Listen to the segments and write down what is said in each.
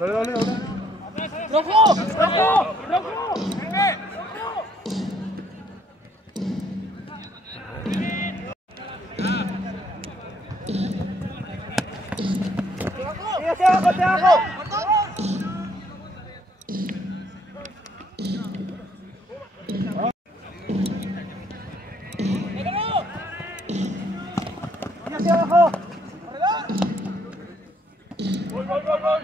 Dale. ¡Rojo! ¡Rojo! ¡Te abajo! ¡Hacia abajo! ¡Gol!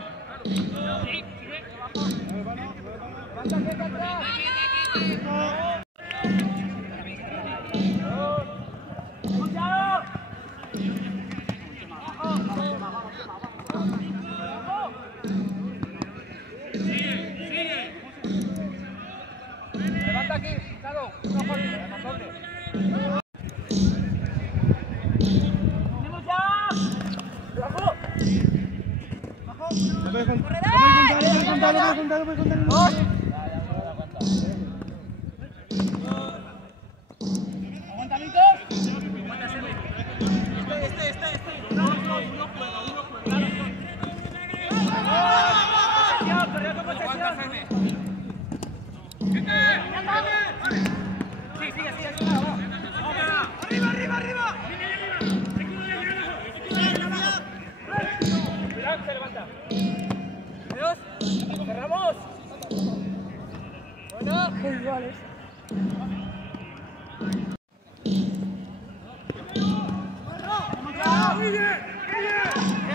Levanta aquí, Ricardo. ¡Venimos ya! ¡Abajo! ¿Aguantamientos? Uno ¡Arriba! Se levanta. Dios, cerramos. Bueno, iguales.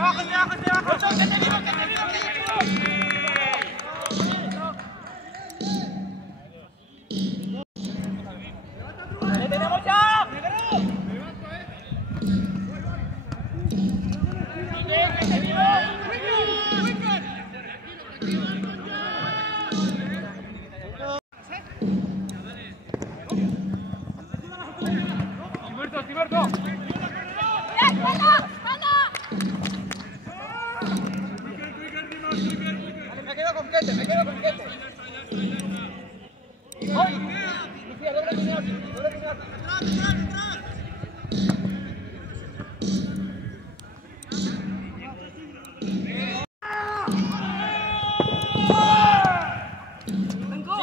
Debajo. Que te digo. ¡Le tenemos ya! ¡Que te digo! ¡Tiberto! Me quedo con Kete. Lucía, doble línea.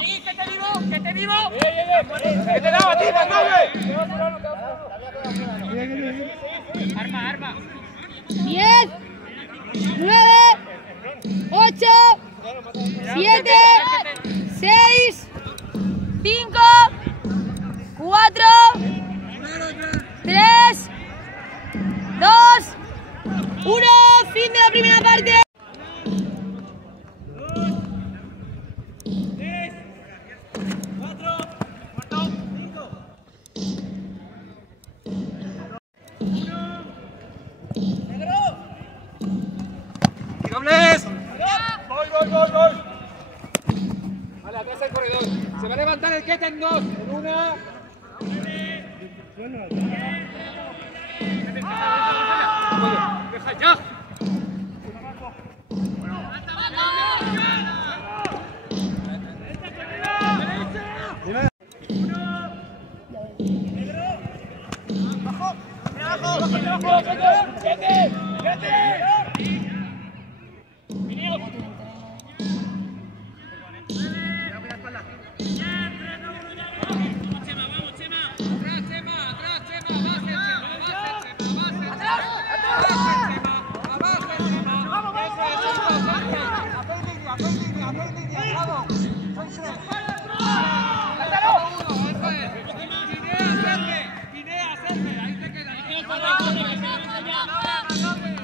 Sí, que te vivo. Que te daba a ti, Arma. 10, 9, 8, 7, 6, 5, 4, 3, 2, 1, fin de la primera parte. ¡Dobles! ¡Gol! Vale, atrás el corredor. Se va a levantar el Kete en 2. En 1. ¡Deja ya!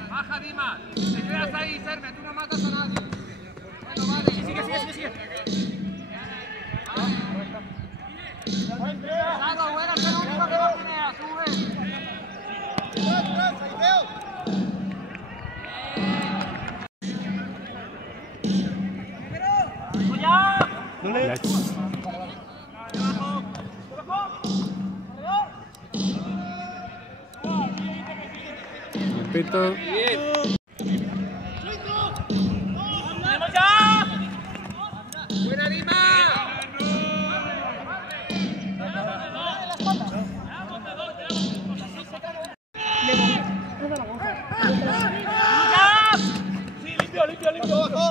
Baja, Dimas. Te quedas ahí, Serme. Tú no matas a nadie. Bueno, vale. Sigue. Claro, bueno, es el único que no tiene. Sube. Pito. Bien. ¡Tenemos ya! ¡Buena, Dima! Sí, limpio, abajo.